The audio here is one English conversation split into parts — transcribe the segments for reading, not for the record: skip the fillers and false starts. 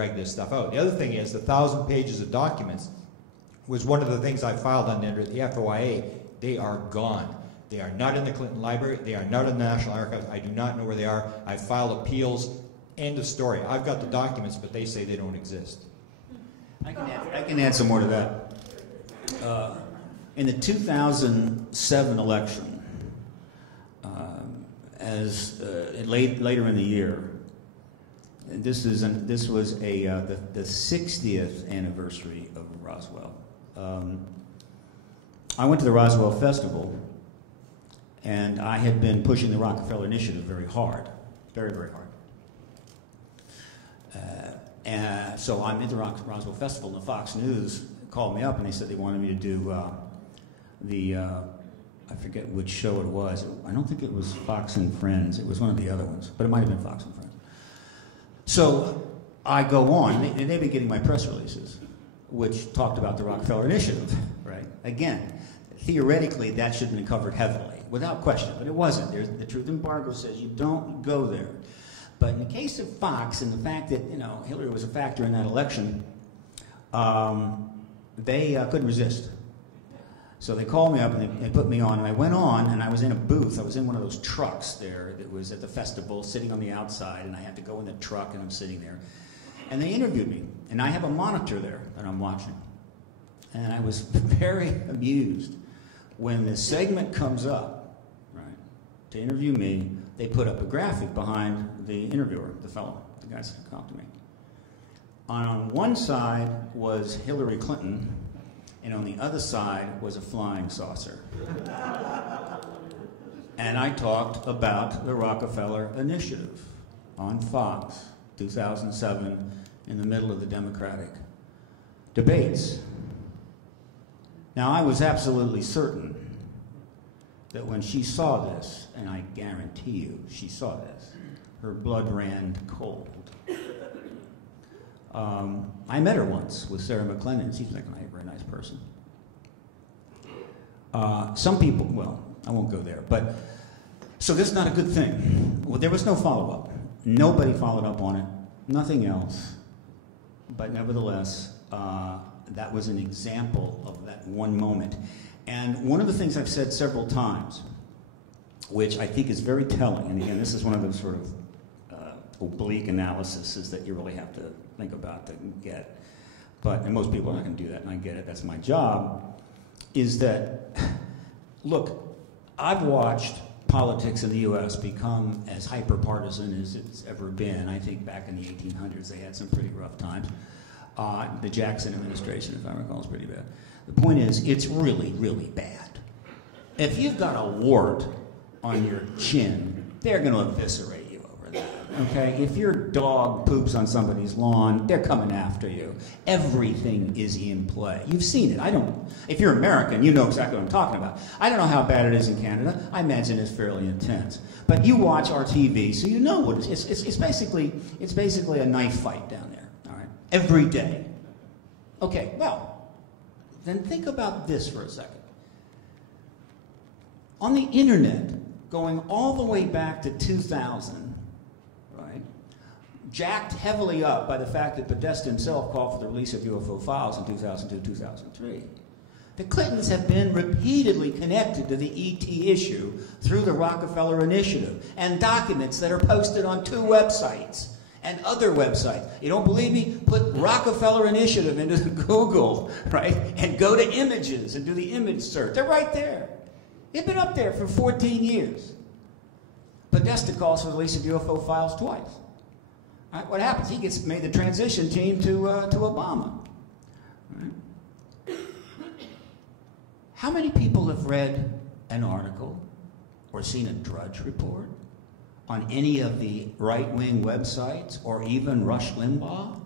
drag this stuff out. The other thing is the 1,000 pages of documents was one of the things I filed under the FOIA. They are gone. They are not in the Clinton Library. They are not in the National Archives. I do not know where they are. I filed appeals. End of story. I've got the documents, but they say they don't exist. I can add some more to that. In the 2007 election, later in the year, this was the 60th anniversary of Roswell. I went to the Roswell Festival, and I had been pushing the Rockefeller Initiative very hard, very, very hard. And so I'm at the Roswell Festival, and the Fox News called me up, and they said they wanted me to do I forget which show it was. I don't think it was Fox and Friends. It was one of the other ones, but it might have been Fox and Friends. So I go on, and they've been getting my press releases, which talked about the Rockefeller Initiative, right? Again, theoretically, that should have been covered heavily, without question, but it wasn't. The truth embargo says you don't go there. But in the case of Fox and the fact that, you know, Hillary was a factor in that election, they couldn't resist. So they called me up and they put me on, and I went on, and I was in a booth. I was in one of those trucks there that was at the festival, sitting on the outside, and I had to go in the truck, and I'm sitting there. And they interviewed me, and I have a monitor there that I'm watching. And I was very amused when the segment comes up, right, to interview me. They put up a graphic behind the interviewer, the fellow, the guy that talked to me. On one side was Hillary Clinton, and on the other side was a flying saucer. And I talked about the Rockefeller Initiative on Fox, 2007, in the middle of the Democratic debates. Now, I was absolutely certain that when she saw this, and I guarantee you she saw this, her blood ran cold. I met her once with Sarah McLennan. She's like a very nice person. Some people, well, I won't go there, but so this is not a good thing. Well, there was no follow-up. Nobody followed up on it, nothing else. But nevertheless, that was an example of that one moment. And one of the things I've said several times, which I think is very telling, and again, this is one of those sort of oblique analyses that you really have to think about to get, and most people are not going to do that, and I get it, that's my job, is that, look, I've watched politics in the U.S. become as hyper-partisan as it's ever been. I think back in the 1800s they had some pretty rough times. The Jackson administration, if I recall, is pretty bad. The point is, it's really, really bad. If you've got a wart on your chin, they're going to eviscerate you over that, okay? If your dog poops on somebody's lawn, they're coming after you. Everything is in play. You've seen it. If you're American, you know exactly what I'm talking about. I don't know how bad it is in Canada. I imagine it's fairly intense. But you watch our TV, so you know what it is. It's basically a knife fight down there, all right? Every day. Okay, well, then think about this for a second. On the internet, going all the way back to 2000, right, jacked heavily up by the fact that Podesta himself called for the release of UFO files in 2002, 2003. The Clintons have been repeatedly connected to the ET issue through the Rockefeller Initiative and documents that are posted on 2 websites and other websites. You don't believe me? Put Rockefeller Initiative into Google, right, and go to images and do the image search. They're right there. They've been up there for 14 years. Podesta calls for the release of UFO files twice. All right, what happens? He gets made the transition team to Obama. Right? How many people have read an article or seen a Drudge report on any of the right-wing websites or even Rush Limbaugh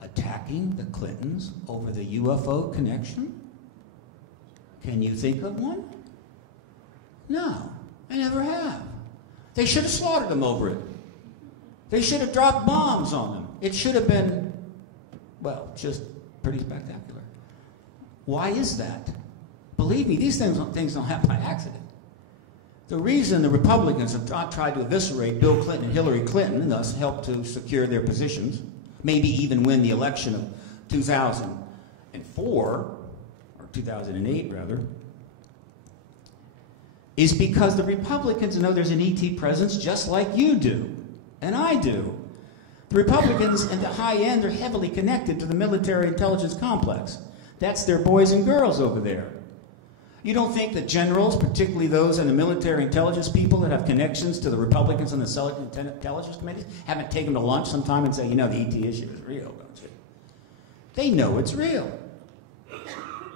attacking the Clintons over the UFO connection? Can you think of one? No, I never have. They should have slaughtered them over it. They should have dropped bombs on them. It should have been, well, just pretty spectacular. Why is that? Believe me, these things don't happen by accident. The reason the Republicans have tried to eviscerate Bill Clinton and Hillary Clinton, and thus help to secure their positions, maybe even win the election of 2004, or 2008 rather, is because the Republicans know there's an ET presence just like you do, and I do. The Republicans at the high end are heavily connected to the military intelligence complex. That's their boys and girls over there. You don't think that generals, particularly those in the military intelligence people that have connections to the Republicans on the Senate intelligence committees, haven't taken them to lunch sometime and say, you know, the ET issue is real, don't you? They know it's real.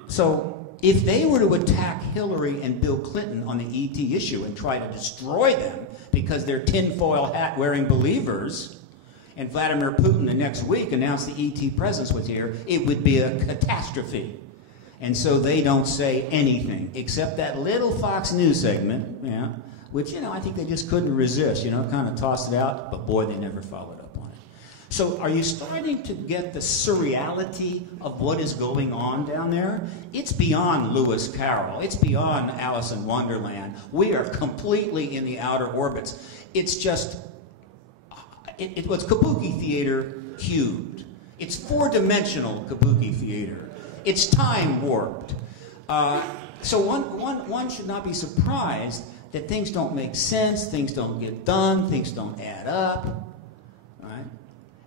So if they were to attack Hillary and Bill Clinton on the ET issue and try to destroy them because they're tinfoil hat wearing believers, and Vladimir Putin the next week announced the ET presence was here, it would be a catastrophe. And so they don't say anything, except that little Fox News segment, yeah, which, you know, I think they just couldn't resist, you know, kind of tossed it out, but boy, they never followed up on it. So are you starting to get the surreality of what is going on down there? It's beyond Lewis Carroll. It's beyond Alice in Wonderland. We are completely in the outer orbits. It's just, it was kabuki theater cubed. It's four-dimensional kabuki theater. It's time warped. So one should not be surprised that things don't make sense, things don't get done, things don't add up. Right?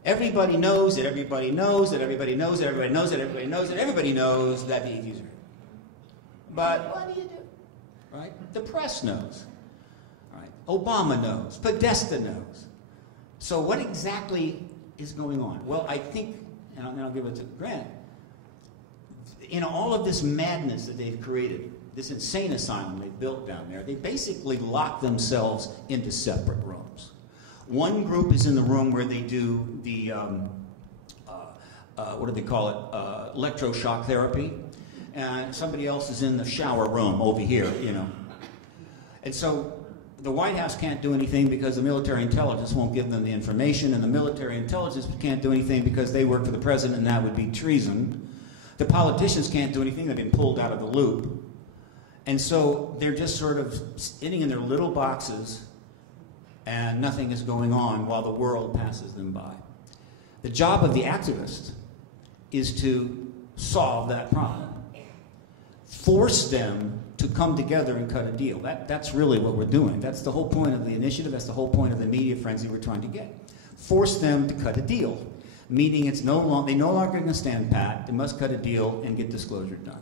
Everybody knows that everybody knows that everybody knows that everybody knows that everybody knows that everybody knows that the ETs are real. But what do you do? Right? The press knows. Right? Obama knows. Podesta knows. So what exactly is going on? Well, I think, and I'll give it to Grant, in all of this madness that they've created, this insane asylum they've built down there, they basically lock themselves into separate rooms. One group is in the room where they do the, what do they call it, electroshock therapy, and somebody else is in the shower room over here, you know. And so the White House can't do anything because the military intelligence won't give them the information, and the military intelligence can't do anything because they work for the president, and that would be treason. The politicians can't do anything. They've been pulled out of the loop. And so they're just sort of sitting in their little boxes and nothing is going on while the world passes them by. The job of the activist is to solve that problem. Force them to come together and cut a deal. That's really what we're doing. That's the whole point of the initiative. That's the whole point of the media frenzy we're trying to get. Force them to cut a deal. Meaning they no longer can stand pat. They must cut a deal and get disclosure done.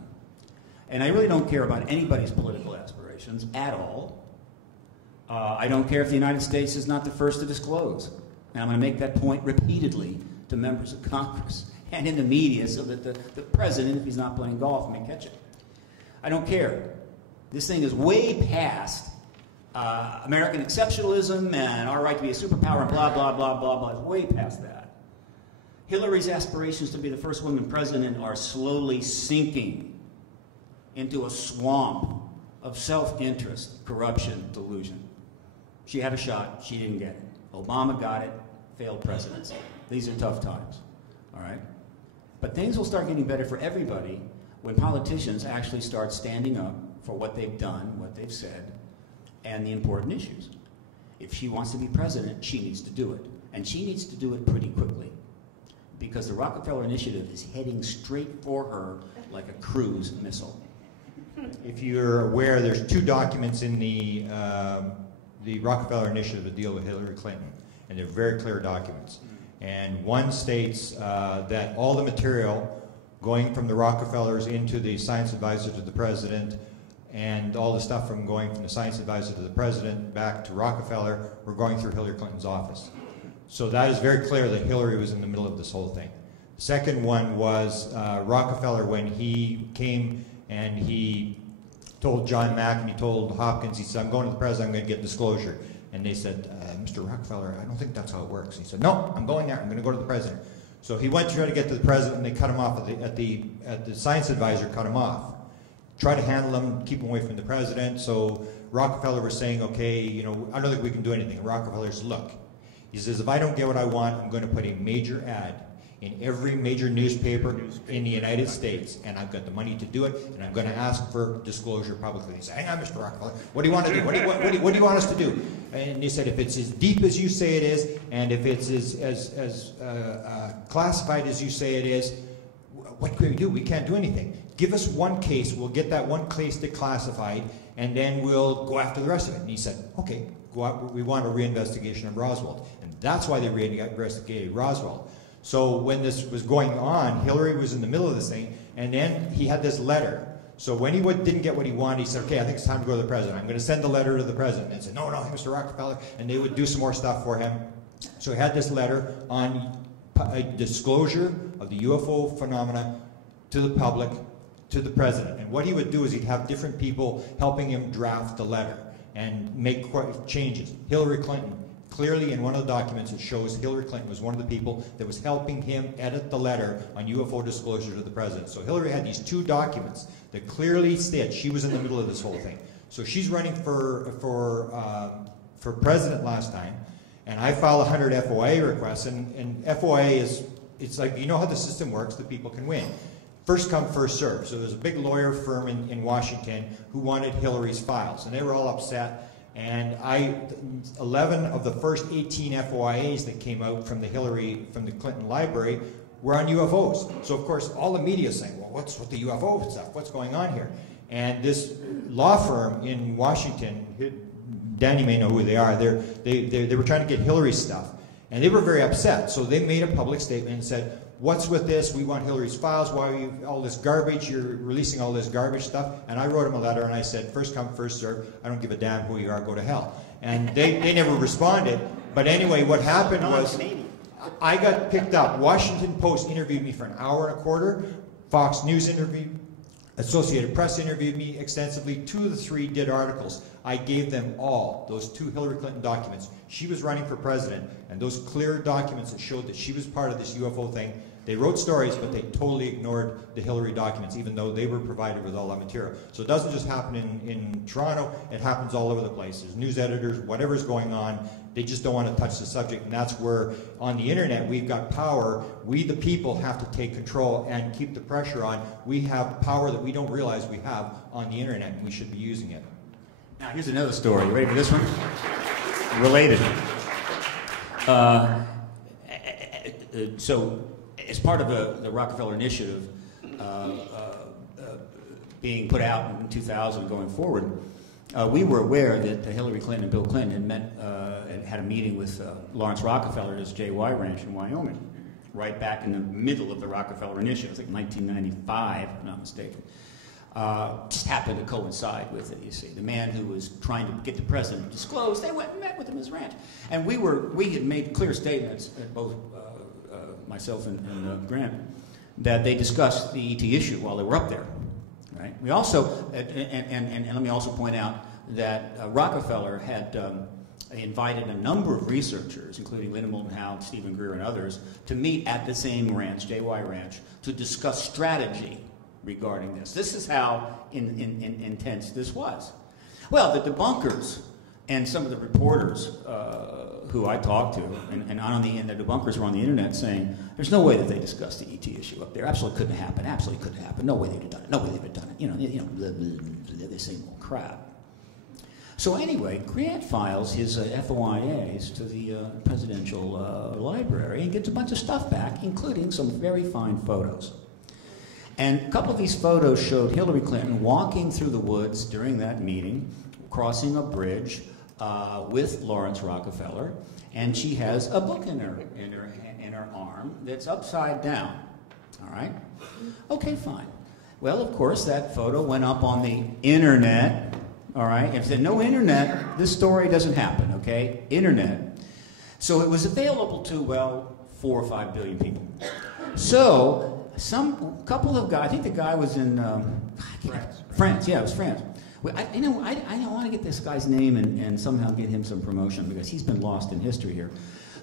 And I really don't care about anybody's political aspirations at all. I don't care if the United States is not the first to disclose. And I'm going to make that point repeatedly to members of Congress and in the media so that the president, if he's not playing golf, may catch it. I don't care. This thing is way past American exceptionalism and our right to be a superpower and blah, blah, blah, blah, blah. It's way past that. Hillary's aspirations to be the first woman president are slowly sinking into a swamp of self-interest, corruption, delusion. She had a shot, she didn't get it. Obama got it, failed presidency. These are tough times, all right? But things will start getting better for everybody when politicians actually start standing up for what they've done, what they've said, and the important issues. If she wants to be president, she needs to do it. And she needs to do it pretty quickly, because the Rockefeller Initiative is heading straight for her like a cruise missile. If you're aware, there's two documents in the Rockefeller Initiative to deal with Hillary Clinton, and they're very clear documents. And one states that all the material going from the Rockefellers into the science advisor to the president, and all the stuff from going from the science advisor to the president back to Rockefeller, were going through Hillary Clinton's office. So that is very clear that Hillary was in the middle of this whole thing. The second one was Rockefeller, when he came and he told John Mack and he told Hopkins, he said, I'm going to the president, I'm going to get disclosure. And they said, Mr. Rockefeller, I don't think that's how it works. He said, no, I'm going there, I'm going to go to the president. So he went to try to get to the president, and they cut him off at the science advisor, cut him off. Try to handle him, keep him away from the president. So Rockefeller was saying, okay, you know, I don't think we can do anything. Rockefeller said, look, he says, if I don't get what I want, I'm going to put a major ad in every major newspaper in the United States, and I've got the money to do it, and I'm going to ask for disclosure publicly. He said, hang on, Mr. Rockefeller, what do you want to do? What do you want us to do? And he said, if it's as deep as you say it is, and if it's as classified as you say it is, what can we do? We can't do anything. Give us one case, we'll get that one case declassified, and then we'll go after the rest of it. And he said, okay, go out, we want a reinvestigation of Roswell. And that's why they reinvestigated Roswell. So when this was going on, Hillary was in the middle of this thing, and then he had this letter. So when he didn't get what he wanted, he said, okay, I think it's time to go to the president. I'm going to send the letter to the president. And he said, no, Mr. Rockefeller. And they would do some more stuff for him. So he had this letter on a disclosure of the UFO phenomena to the public, to the president. And what he would do is he'd have different people helping him draft the letter and make changes. Hillary Clinton, clearly in one of the documents it shows Hillary Clinton was one of the people that was helping him edit the letter on UFO disclosure to the president. So Hillary had these two documents that clearly said she was in the middle of this whole thing. So she's running for president last time, and I filed 100 FOIA requests, and FOIA is, it's like, you know how the system works, the people can win. First come, first serve. So there's a big lawyer firm in Washington who wanted Hillary's files, and they were all upset. And 11 of the first 18 FOIAs that came out from the Clinton library were on UFOs. So of course, all the media is saying, well, what's with the UFO stuff? What's going on here? And this law firm in Washington, Danny may know who they are, they were trying to get Hillary's stuff. And they were very upset. So they made a public statement and said, what's with this? We want Hillary's files. Why are you all this garbage? You're releasing all this garbage stuff. And I wrote him a letter and I said, first come, first serve. I don't give a damn who you are. Go to hell. And they never responded. But anyway, what happened was I got picked up. Washington Post interviewed me for an hour and a quarter. Fox News interviewed me. Associated Press interviewed me extensively. 2 of the 3 did articles. I gave them all those 2 Hillary Clinton documents. She was running for president, and those clear documents that showed that she was part of this UFO thing, they wrote stories, but they totally ignored the Hillary documents, even though they were provided with all that material. So it doesn't just happen in Toronto, it happens all over the place. There's news editors, whatever's going on, they just don't want to touch the subject, and that's where, on the internet, we've got power. We, the people, have to take control and keep the pressure on. We have power that we don't realize we have on the internet, and we should be using it. Now, here's another story. You ready for this one? Related. So, as part of the Rockefeller Initiative being put out in 2000 going forward, we were aware that Hillary Clinton and Bill Clinton had met and had a meeting with Lawrence Rockefeller at his JY Ranch in Wyoming, right back in the middle of the Rockefeller Initiative. It was like 1995, if I'm not mistaken. Just happened to coincide with it, you see. The man who was trying to get the president to disclose, they went and met with him at his ranch. And we had made clear statements, both myself and Grant, that they discussed the ET issue while they were up there. Right? We also, and let me also point out that Rockefeller had invited a number of researchers, including Linda Moulton Howe, Stephen Greer, and others, to meet at the same ranch, JY Ranch, to discuss strategy regarding this. This is how intense this was. Well, the debunkers and some of the reporters who I talked to, and on the end, the debunkers were on the internet saying, there's no way that they discussed the ET issue up there. Absolutely couldn't happen. Absolutely couldn't happen. No way they'd have done it. No way they'd have done it. You know, blah, blah, blah, the same old crap. So anyway, Grant files his FOIAs to the presidential library and gets a bunch of stuff back, including some very fine photos. And a couple of these photos showed Hillary Clinton walking through the woods during that meeting, crossing a bridge with Lawrence Rockefeller, and she has a book in her arm that's upside down. All right? Okay, fine. Well, of course, that photo went up on the internet. All right? If there's no internet, this story doesn't happen, okay? Internet. So it was available to, well, 4 or 5 billion people. So couple of guys, I think the guy was in France. Yeah, it was France. Well, I want to get this guy's name and somehow get him some promotion because he's been lost in history here.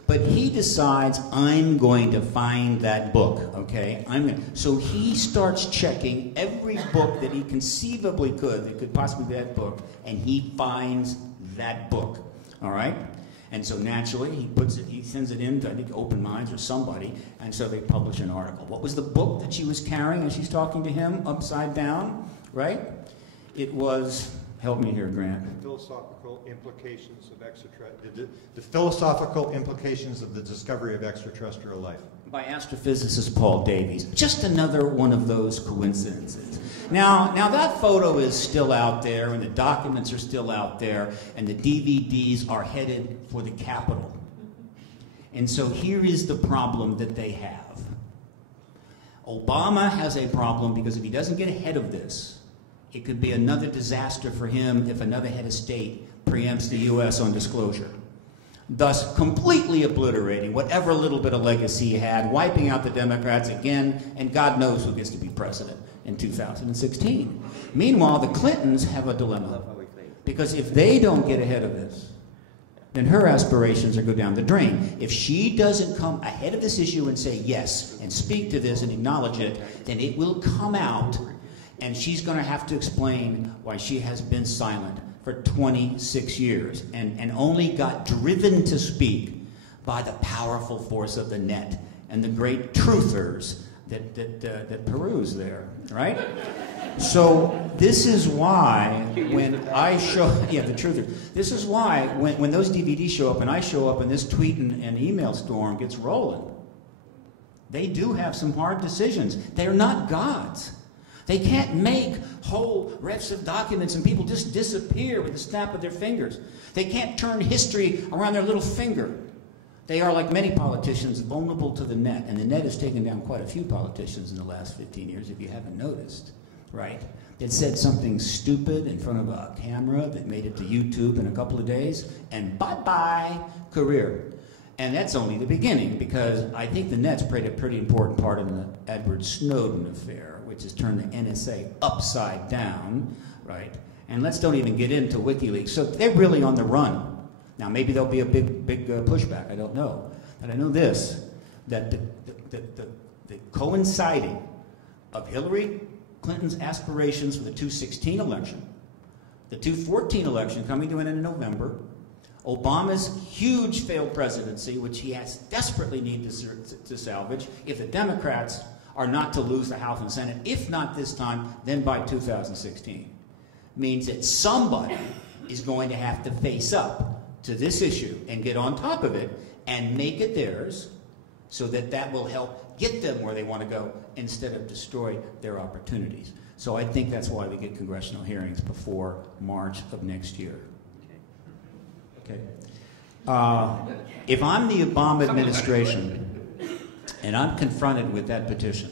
But he decides, I'm going to find that book, okay? So he starts checking every book that he conceivably could, that could possibly be that book, and he finds that book, all right? And so naturally, he sends it in to, I think, Open Minds or somebody, and so they publish an article. What was the book that she was carrying as she's talking to him, upside down, right? It was, help me here, Grant. Philosophical implications of the philosophical implications of the discovery of extraterrestrial life. By astrophysicist Paul Davies. Just another one of those coincidences. Now that photo is still out there, and the documents are still out there, and the DVDs are headed for the Capitol. And so here is the problem that they have. Obama has a problem because if he doesn't get ahead of this, it could be another disaster for him if another head of state preempts the U.S. on disclosure, thus completely obliterating whatever little bit of legacy he had, wiping out the Democrats again, and God knows who gets to be president in 2016. Meanwhile, the Clintons have a dilemma, because if they don't get ahead of this, then her aspirations are go down the drain. If she doesn't come ahead of this issue and say yes, and speak to this and acknowledge it, then it will come out, and she's going to have to explain why she has been silent for 26 years and only got driven to speak by the powerful force of the net and the great truthers that peruse there, right? So this is why when I show, the truthers, this is why when those DVDs show up and I show up and this tweet and email storm gets rolling, they do have some hard decisions. They're not gods. They can't make whole refs of documents and people just disappear with a snap of their fingers. They can't turn history around their little finger. They are, like many politicians, vulnerable to the net. And the net has taken down quite a few politicians in the last 15 years, if you haven't noticed, right? That said something stupid in front of a camera that made it to YouTube in a couple of days, and bye-bye career. And that's only the beginning, because I think the net's played a pretty important part in the Edward Snowden affair, which has turned the NSA upside down, right? And let's don't even get into WikiLeaks. So they're really on the run. Now, maybe there'll be a big pushback. I don't know. But I know this, that the coinciding of Hillary Clinton's aspirations for the 2016 election, the 2014 election coming to an end in November, Obama's huge failed presidency, which he has desperately need to salvage, if the Democrats are not to lose the House and Senate, if not this time, then by 2016, means that somebody is going to have to face up to this issue and get on top of it and make it theirs, so that that will help get them where they want to go instead of destroy their opportunities. So I think that's why we get congressional hearings before March of next year. Okay. If I'm the Obama administration and I'm confronted with that petition,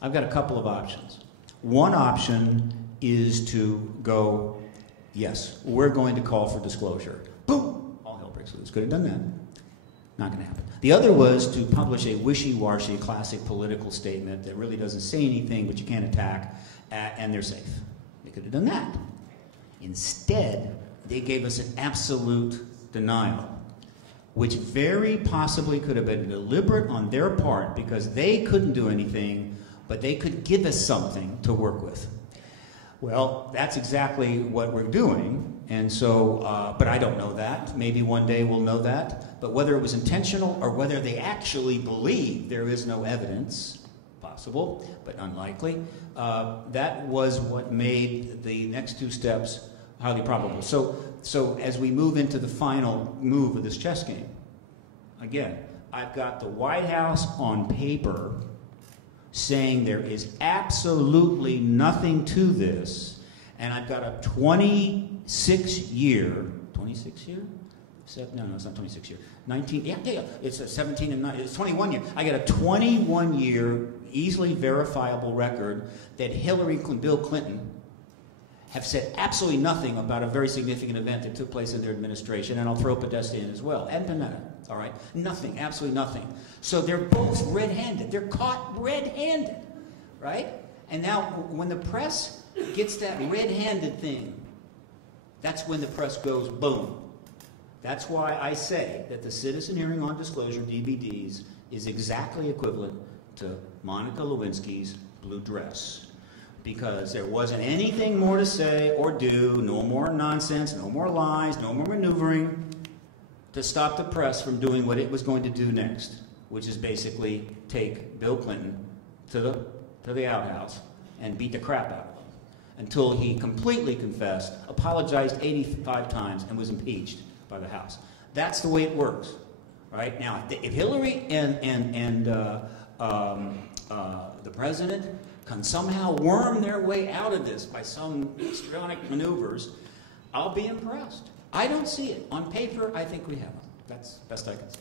I've got a couple of options. One option is to go, yes, we're going to call for disclosure. Boom! All hell breaks loose. Could have done that. Not going to happen. The other was to publish a wishy-washy classic political statement that really doesn't say anything, but you can't attack, and they're safe. They could have done that. Instead, they gave us an absolute denial, which very possibly could have been deliberate on their part because they couldn't do anything, but they could give us something to work with. Well, that's exactly what we're doing, and so, but I don't know that. Maybe one day we'll know that. But whether it was intentional or whether they actually believe there is no evidence, possible, but unlikely, that was what made the next two steps highly probable. So as we move into the final move of this chess game, again, I've got the White House on paper saying there is absolutely nothing to this, and I've got a 26-year, no, it's not 26 year, 19, yeah, it's a 17 and 9, it's 21 year. I got a 21-year, easily verifiable record that Hillary and Bill Clinton have said absolutely nothing about a very significant event that took place in their administration, and I'll throw Podesta in as well, and Panetta, all right? Nothing, absolutely nothing. So they're both red-handed. They're caught red-handed, right? And now when the press gets that red-handed thing, that's when the press goes boom. That's why I say that the Citizen Hearing on Disclosure DVDs is exactly equivalent to Monica Lewinsky's blue dress. Because there wasn't anything more to say or do, no more nonsense, no more lies, no more maneuvering. to stop the press from doing what it was going to do next, which is basically take Bill Clinton to the outhouse and beat the crap out of him until he completely confessed, apologized 85 times, and was impeached by the House. That's the way it works, right? Now, if Hillary and the president can somehow worm their way out of this by some histrionic maneuvers, I'll be impressed. I don't see it. On paper, I think we have them. That's best I can say.